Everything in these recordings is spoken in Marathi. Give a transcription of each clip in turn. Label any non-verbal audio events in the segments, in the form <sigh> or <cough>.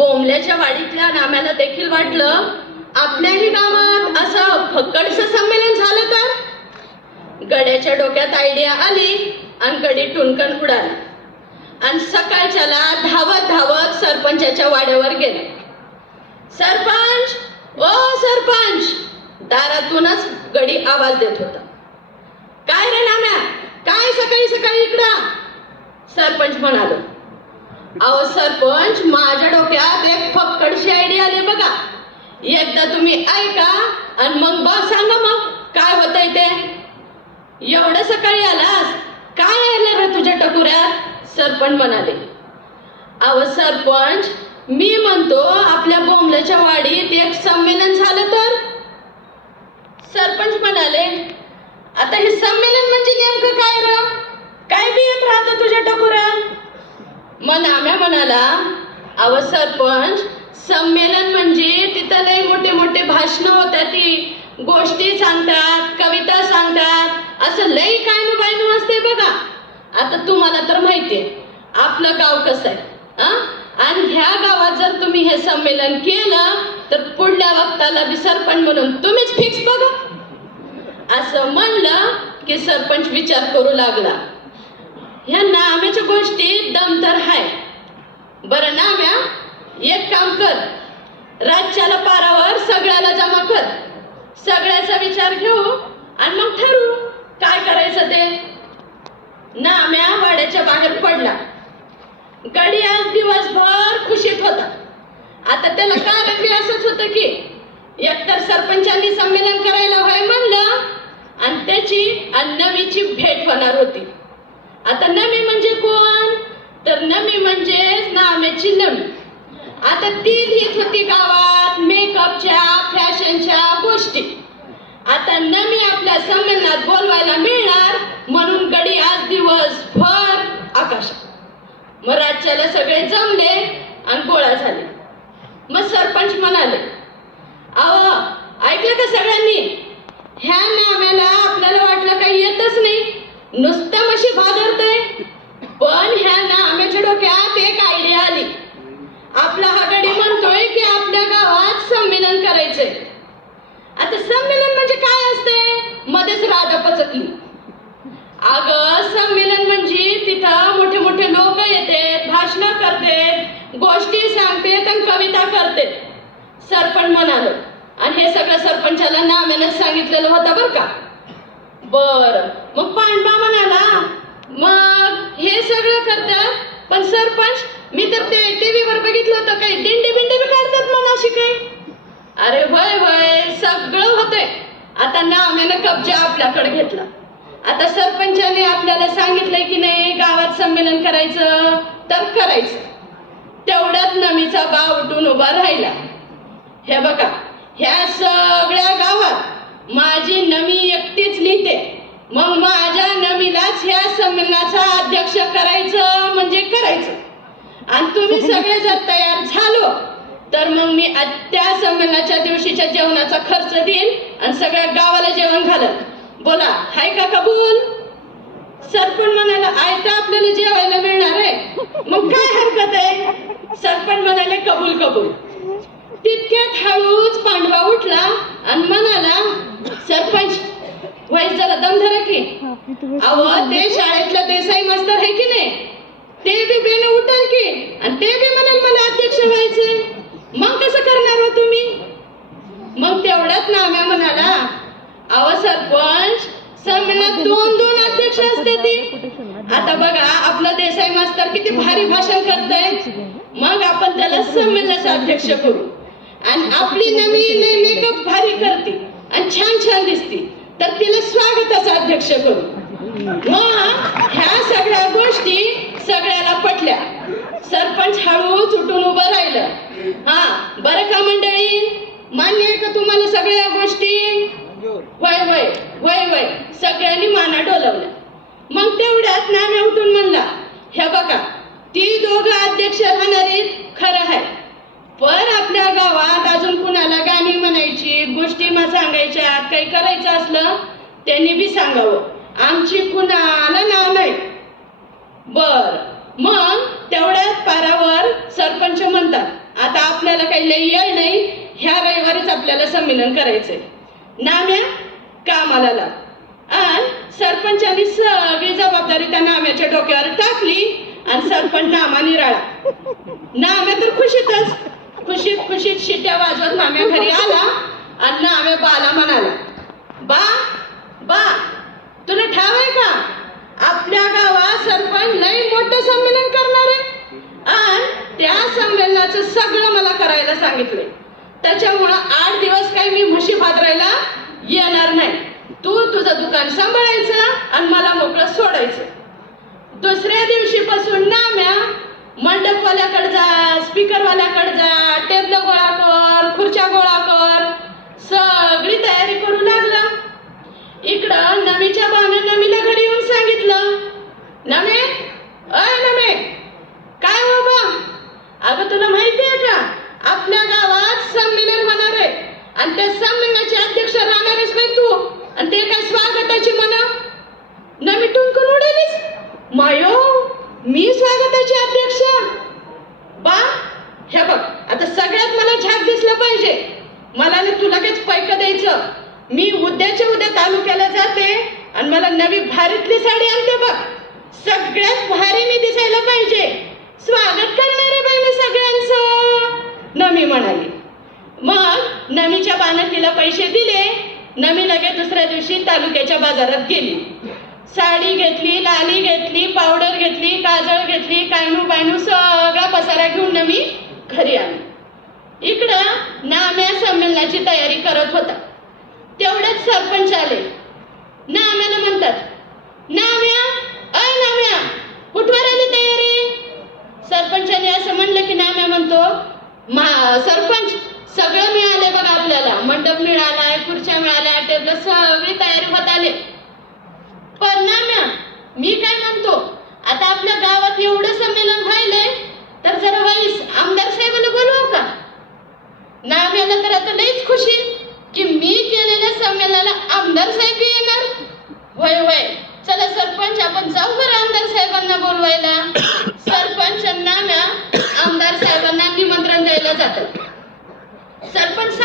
बोंबल्याच्या वाडीतल्या नाम्याला देखील वाटलं. आपल्याही गावात असं फक्कडचं संमेलन झालं तर गड्याच्या डोक्यात आयडिया आली आणि गडी टुनकन उडाली. आणि सकाळच्याला धावत धावत सरपंचाच्या वाड्यावर गेले. सरपंच ओ सरपंच दारातूनच गडी आवाज देत होता. काय रे नाम्या? काय सकाळी सकाळी इकडं? सरपंच म्हणालो. अहो सरपंच माझ्या डोक्यात एक फक्कडशी आयडिया आली बघा. एकदा तुम्ही ऐका आणि मग बा सांगा मग काय होतंय ते? एवढं सकाळी आलास काय आलं रे तुझ्या टकुऱ्यात? सरपंच म्हणाले अहो सरपंच मी म्हणतो आपल्या बोंबल्याच्या वाडीत एक संमेलन झालं तर? सरपंच म्हणाले आता हे संमेलन म्हणजे नेमकं काय र काय बी येत राहतं तुझ्या टकुऱ्यात? मग नाम्या म्हणाला अहो सरपंच संमेलन म्हणजे तिथं लय मोठे मोठे भाषण होतात ती. गोष्टी सांगतात कविता सांगतात असं लय कायनू बायनू असते बघा. आता तुम्हाला तर माहितीये आपलं गाव कसं आहे हा? आणि ह्या गावात जर तुम्ही हे संमेलन केलं तर पुढल्या वक्ताला बी सरपंच म्हणून तुम्हीच फिक्स बघा. असं म्हणलं की सरपंच विचार करू लागला. गोष्टी दम तर हाय. बरं नाम्या एक काम कर. राज्याला पारावर सगळ्याला जमा कर. सगळ्याचा विचार घेऊ आणि मग ठरवू काय करायचं ते. नाम्या वाड्याच्या बाहेर पडला. गडी आज दिवसभर खुशीत होता. आता त्याला कारण बी असंच होतं की एकतर सरपंचांनी संमेलन करायला व्हाय म्हणलं आणि त्याची आणि भेट होणार होती. आता नमी म्हणजे कोण? तर नमी म्हणजे नाम्याची नमी. आता ती लिहित होती गावात मेकअपच्या फॅशनच्या गोष्टी. आता नमी आपल्या संमेलनात बोलवायला मिळणार म्हणून गडी आज दिवसभर आकाशात. मग राज्याला सगळे जमले आणि गोळा झाले. मग सरपंच म्हणाले अहो ऐकलं का सगळ्यांनी? ह्या नाम्याला आपल्याला वाटलं काही येतच नाही. नुसतं मशी भादरते पण ह्या नाम्याच्या डोक्यात एक आयडिया आली. आपला हा गडी म्हणतोय की आपल्या गावात संमेलन करायचे आता संमेलन म्हणजे काय असते? मध्येच राधा पचकली अगं संमेलन म्हणजे तिथं मोठे मोठे लोक येतात भाषण करते गोष्टी सांगते आणि कविता करते सरपंच म्हणाल. आणि हे सगळं सरपंचाला नाम्यानं सांगितलेलं होतं बरं का? बर. मग पांडवा म्हणाला मग हे सगळं करतात पण सरपंच मी तर ते टीव्हीवर बघितलं होतं काही दिंडी बिंडी बी काढतात मला अशी काय? अरे वय वय सगळं होतंय. आता नाम्यानं कब्जा आपल्याकडे घेतला. आता सरपंचाने आपल्याला सांगितलंय की नाही गावात संमेलन करायचं तर करायचं. तेवढ्यात नमीचा बाव उठून उभा राहिला. हे बघा ह्या सगळ्या गावात माझी नमी एकटीच लिहिते. मग माझ्या नमीलाच ह्या संमेलनाचा अध्यक्ष करायचं म्हणजे करायचं. आणि तुम्ही <laughs> सगळे जर तयार झालो तर मग मी त्या संमेलनाच्या दिवशीच्या जेवणाचा खर्च देईन आणि सगळ्या गावाला जेवण घालत बोला हाय का कबूल? सरपंच म्हणाला आय तर आपल्याला जेवायला मिळणार आहे. मग काय हरकत आहे? सरपंच म्हणाले कबूल कबूल. तितक्यात हळूच पांडवा उठला आणि म्हणाला सरपंच वय जरा दम धरा की. अहो ते शाळेतलं देसाई मास्तर आहे की नाही? ते बी बेन उठल की. आणि ते बी म्हणाल मला अध्यक्ष व्हायचंय. मग कसं करणार हो तुम्ही? मग तेवढ्यात नाम्या म्हणाला अहो सरपंच संमेलनात दोन दोन अध्यक्ष असते ती. आता बघा आपलं देसाई मास्तर किती भारी भाषण करतय. मग आपण त्याला संमेलनाचा अध्यक्ष करू. आणि आपली नवीन मेकअप भारी करते आणि छान छान दिसते. तर तिला स्वागताचा अध्यक्ष करू. मग ह्या सगळ्या गोष्टी सगळ्याला पटल्या. सरपंच हळूच उठून उभं राहिलं. हा बरं का मंडळी? मान्य आहे का तुम्हाला सगळ्या गोष्टी? वय वय वय वय सगळ्यांनी माना डोलवल्या. मग तेवढ्यात नाम्या उठून म्हणला ह्या बघा ती दोघं अध्यक्ष राहणारी खरं आहे. पण आपल्या गावात अजून कुणाला गाणी म्हणायची गोष्टी मग सांगायच्या काही करायचं असलं त्यांनी बी सांगावं. आमची कुणाला नाव नाही. बर. मग तेवढ्याच पारावर सरपंच म्हणतात आता आपल्याला काही लई येळ नाही ह्या रविवारीच आपल्याला संमेलन करायचंय. नाम्या कामाला लाग आणि सरपंचांनी सगळी जबाबदारी त्या नाम्याच्या डोक्यावर टाकली आणि सरपंच नामा निराळा नाम्या तर खुशीतच. खुशीत खुशीत शिट्या वाजवत माम्या घरी आला. आणि आम्ही बाला म्हणाला बा बा तुला ठाव आहे का? आपल्या गावात सरपंच लई मोठं संमेलन करणार आहे. आणि त्या संमेलनाचं सगळं मला करायला सांगितलंय त्याच्यामुळं आठ दिवस काही मी म्हशी भादरायला येणार नाही. तू तुझं दुकान सांभाळायचं आणि मला मोकळं सोडायचं. दुसऱ्या दिवशीपासून नाम्या मंडपवाल्याकडे जा स्पीकर जा खुर्च्या गोळा कर सगळी तयारी करू लागला. इकडं नमीच्या बानं नमीला घरी येऊन सांगितलं. नमे? अय नमे. काय हो बा? अगं तुला माहिती आहे का? आपल्या गावात संमेलन होणार आहे. आणि त्या संमेलनाचे अध्यक्ष राहणार आहेस बाई तू आणि ते काय स्वागताची म्हणा नमी टुंकून उडेलीस मायो मी स्वागताची अध्यक्ष बा हे बघ आता सगळ्यात मला झाक दिसलं पाहिजे मला ना तुला काहीच पैक द्यायचं मी उद्याच्या उद्या तालुक्याला जाते आणि मला नवी भारीतली साडी आणते बघ. सगळ्यात भारी मी दिसायला पाहिजे. स्वागत करणार आहे बाई मी सगळ्यांचं. नमी म्हणाली. मग नमीच्या बानं तिला पैसे दिले. नमी लगेच दुसऱ्या दिवशी तालुक्याच्या बाजारात गेली. साडी घेतली लाली घेतली पावडर घेतली काजळ घेतली कायनू बायनू सगळा पसारा घेऊन नमी घरी आली. इकडं नाम्या संमेलनाची तयारी करत होता. सरपंच आले. नाम्याला म्हणतात नाम्या अय नाम्या कुठवर आली तयारी? सरपंचाने असं म्हणलं की नाम्या म्हणतो सरपंच सगळं मिळाले बघा आपल्याला. मंडप मिळालाय खुर्च्या मिळाल्या टेबल सगळी तयारी होत आले. पण नाम्या मी काय म्हणतो आता आपल्या गावात एवढं संमेलन व्हायलंय तर जरा वाईस आमदार साहेबांना बोलवू का नाम्याला तर आता लईच खुशी की मी केलेल्या संमेलनाला आमदार साहेब बी येणार वय वय चला सरपंच आपण जाऊ बरं आमदार साहेबांना बोलवायला सरपंच आणि नाम्या आमदार साहेबांना निमंत्रण द्यायला जातात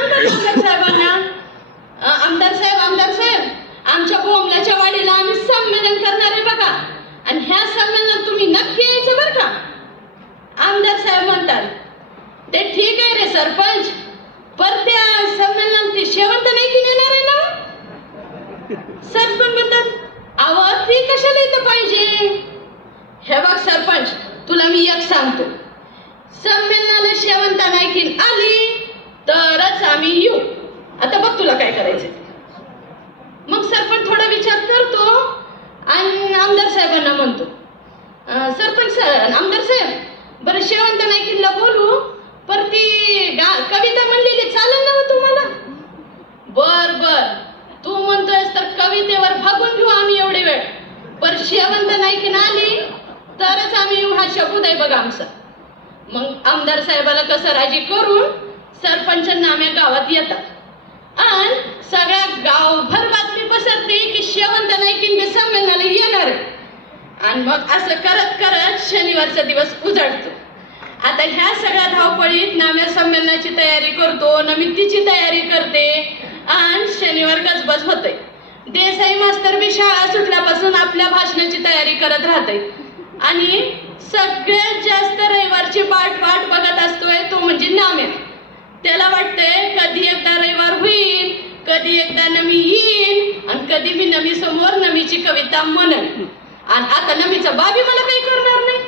सांगतात <laughs> आमदार साहेबांना. "अ, आमदार साहेब आमदार साहेब आमच्या बोमलाच्या वाडीला आम्ही संमेलन करणार आहे बघा. आणि ह्या संमेलनात तुम्ही नक्की यायचं बरं का? आमदार साहेब म्हणतात ते ठीक आहे रे सरपंच पर त्या संमेलनात ते शेवंत नाही की नेणार आहे ना? सरपंच म्हणतात अव ती कशाला इथं पाहिजे? हे बघ सरपंच तुला मी एक सांगतो. संमेलनाला शेवंता नायकीन आली तरच आम्ही येऊ. आता बघ तुला काय करायचं मग सरपंच थोडा विचार करतो आणि आमदार साहेबांना म्हणतो. सरपंच आमदार साहेब बरं शेवंत नायकीनला बोलू पर ती गा कविता म्हणलेली चालेल ना हो तुम्हाला? बर बर. तू म्हणतोयस तर कवितेवर भागून घेऊ आम्ही एवढी वेळ. पर शेवंत नायकीन आली तरच आम्ही येऊ. हा शब्द आहे बघा आमचा. मग आमदार साहेबाला कसं राजी करून सरपंच नाम्या गावात येतात. आणि सगळ्या गावभर बातमी पसरते की शेवंत नाईकिंबे संमेलनाला येणार आहे. आणि मग असं करत करत शनिवारचा दिवस उजाडतो. आता ह्या सगळ्या धावपळीत नाम्या संमेलनाची तयारी करतो नमितीची तयारी करते. आणि शनिवार गजबज होते देसाई मास्तर बी शाळा सुटल्यापासून आपल्या भाषणाची तयारी करत राहते आणि सगळ्यात जास्त रविवारची वाट वाट बघत असतोय तो म्हणजे नाम्या. त्याला वाटतंय कधी एकदा रविवार होईल कधी एकदा नमी येईल आणि कधी मी नमी समोर नमीची कविता म्हणन. आणि आता नमीचा बाबी मला काही करणार नाही.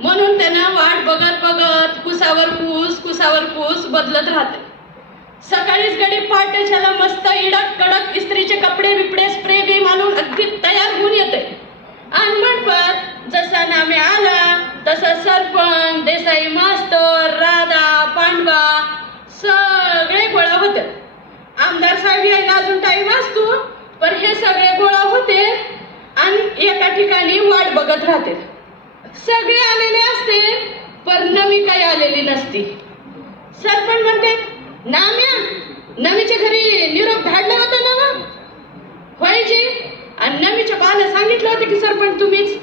म्हणून त्यानं वाट बघत बघत कुसावर कुस कुसावर कुस बदलत राहते. सकाळीच गडी पहाटेच्याला मस्त इडक कडक इस्त्रीचे कपडे बिपडे स्प्रे बी मारून अगदी तयार होऊन येते आणि म्हणपत जसा नामे आला तसा सरपंच देसाई मास्तर राधा पांडवा सगळे गोळा होते आमदार साहेब काही वाचतो पण हे सगळे गोळा होते आणि एका ठिकाणी वाट बघत राहते. सगळे आलेले असते पण नवी काही आलेली नसती. सरपंच म्हणते नाम्या नवीच्या घरी निरोप धाडला होता ना वा?" आणि नवीच्या बाला सांगितलं होतं की सरपंच तुम्हीच.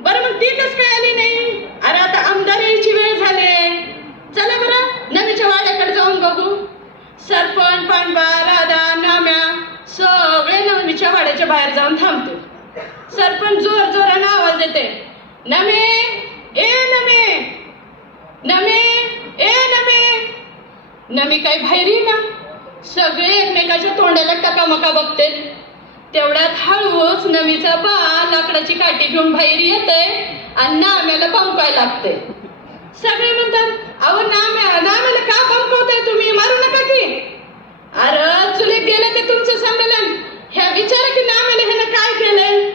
बरं मग ती कस काय आली नाही? अरे आता आमदार यायची वेळ झाली चला बरं नवीच्या वाड्याकडे जाऊन बघू. सरपंच घराच्या बाहेर जाऊन थांबते. सरपंच जोर जोरानं आवाज देते नमे ए नमे नमे ए नमे. नमी काही बाहेर ना. सगळे एकमेकाच्या तोंडाला टकामका बघते तेवढ्यात हळूच नमीचा बा लाकडाची काठी घेऊन बाहेर येते आणि नाम्याला पंपाय लागते सगळे म्हणतात अहो नाम्या नाम्याला का पंपवताय तुम्ही? मारू नका की. अरे चुलीत गेलं ते तुमचं संमेलन. ह्या विचार की नाम्याला ह्यानं काय केलंय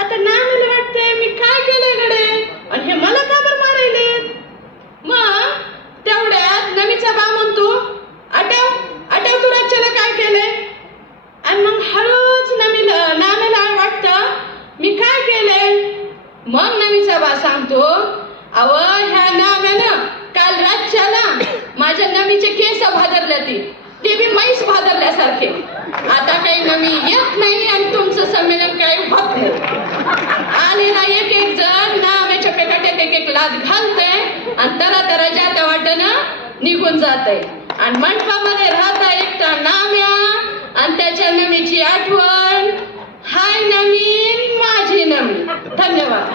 आता नाम्याला वाटतंय मी काय केलंय गडे? आणि हे मला का बरं मारायले मग तेवढ्यात नमीचा बा आणि त्याला त्याच्या त्या वाटेनं निघून जात आहे आणि मंडपामध्ये राहता एकटा नाम्या आणि त्याच्या नमीची आठवण. हाय नमी माझी नमी धन्यवाद.